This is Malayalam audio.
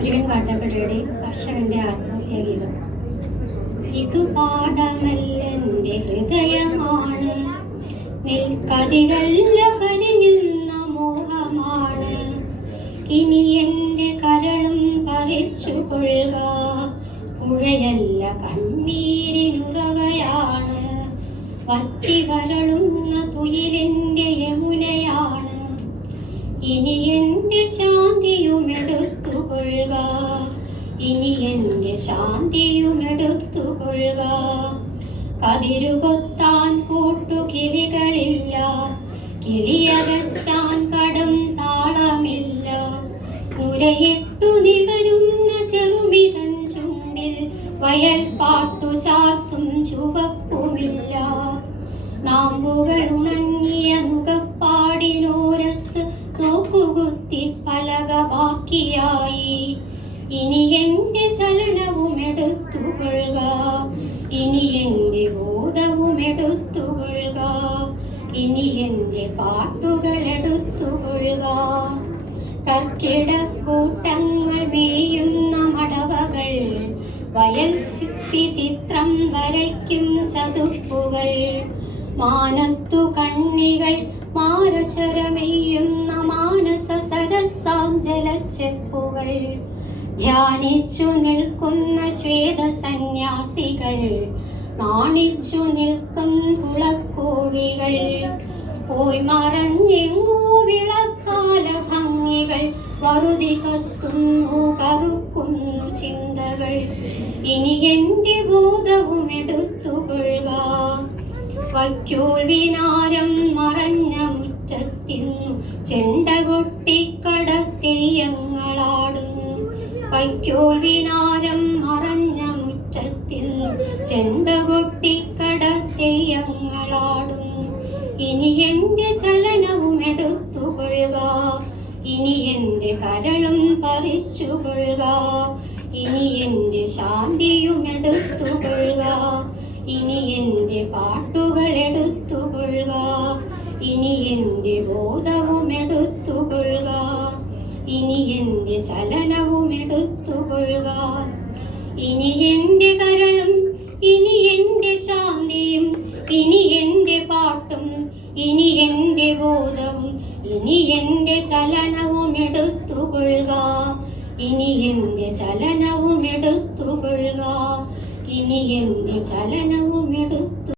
മുരുകൻ വാട്ടക്കടയുടെ കർഷകന്റെ ആത്മഹത്യാഗീതം. ഇതു പാടമല്ലെന്റെ ഹൃദയമാണ്, നെൽക്കതിരല്ല കരിയുന്ന മോഹമാണ്. ഇനി എന്റെ കരളും പറിച്ചു കൊള്ളുക, പുഴയല്ല കണ്ണീരിനുറവയാണ്. വറ്റി വരളുന്ന തുയിലിന്റെ യമുനയാണ്. ഇനി എന്റെ ശാന്തിയുമെടുത്തുകൊള്ളുക, ഇനി എന്റെ ശാന്തിയുമെടുത്തുകൊള്ളുക. കതിരുകൊത്താൻ കൂട്ടുകിളികളില്ല, കിളിയകറ്റാൻ കടം താളമില്ല. നുരയിട്ടു നിവരുന്ന ചെറുമിതൻ ചുണ്ടിൽ വയൽ പാട്ടു ചാർത്തും ചുവപ്പുമില്ല. നാമ്പുകൾ ഉണങ്ങിയ നുകപ്പാടിനോരത്ത് നോക്കുകുത്തി പലക ബാക്കിയായി. ഇനി എന്റെ ചലനവുമെടുത്തുകൊള്ളുക, ഇനി എന്റെ ബോധവുമെടുത്തുകൊള്ളുക. ഇനി എന്റെ പാട്ടുകളെടുത്തുകൊള്ളുക. കർക്കിടക്കൂട്ടങ്ങൾ മേയുന്ന മടവകൾ, വയൽ ചുറ്റി ചിത്രം വരയ്ക്കും ചതുപ്പുകൾ. മാനത്തു കണ്ണികൾ മാനസരമെയ്യുന്ന മാനസ സരസാം ജലച്ചെപ്പുകൾ. ധ്യാനിച്ചു നിൽക്കുന്ന ശ്വേത സന്യാസികൾ, നാണിച്ചു നിൽക്കും തുളക്കോഴികൾ. പോയി മറഞ്ഞെങ്ങോ വിളക്കാല ഭംഗികൾ, വറുതി കത്തുന്നു കറുക്കുന്നു ചിന്തകൾ. ഇനി എന്റെ ബോധവുമെടുത്തുകൊള്ളുക. വൈക്കോൽ വിനാരം മറഞ്ഞ മുറ്റത്തിന്നു ചെണ്ട കൊട്ടിക്കടത്തെയ്യങ്ങളാടുന്നു. വൈക്കോൽ വിനാരം മറഞ്ഞ മുറ്റത്തിന്നു ചെണ്ട കൊട്ടിക്കടത്തെയ്യങ്ങളാടുന്നു. ഇനി എന്റെ ചലനവുമെടുത്തുകൊള്ളുക, ഇനി എന്റെ കരളും പറിച്ചുകൊള്ളുക. ഇനി എന്റെ ശാന്തിയുമെടുത്തുകൊള്ളുക, ഇനി എന്റെ പാട്ടുകളെടുത്തുകൊള്ളുക. ഇനി എന്റെ ബോധവുമെടുത്തുകൊള്ളുക, ഇനി എന്റെ ചലനവുമെടുത്തുകൊള്ളുക. ഇനി എന്റെ കരളും, ഇനി എന്റെ ശാന്തിയും, ഇനി എന്റെ പാട്ടും, ഇനി എന്റെ ബോധവും, ഇനി എന്റെ ചലനവുമെടുത്തുകൊള്ളുക. ഇനി എന്റെ ചലനവുമെടുത്തുകൊള്ളുക, ഇനി എന്റെ ചലനവുമെടുത്തു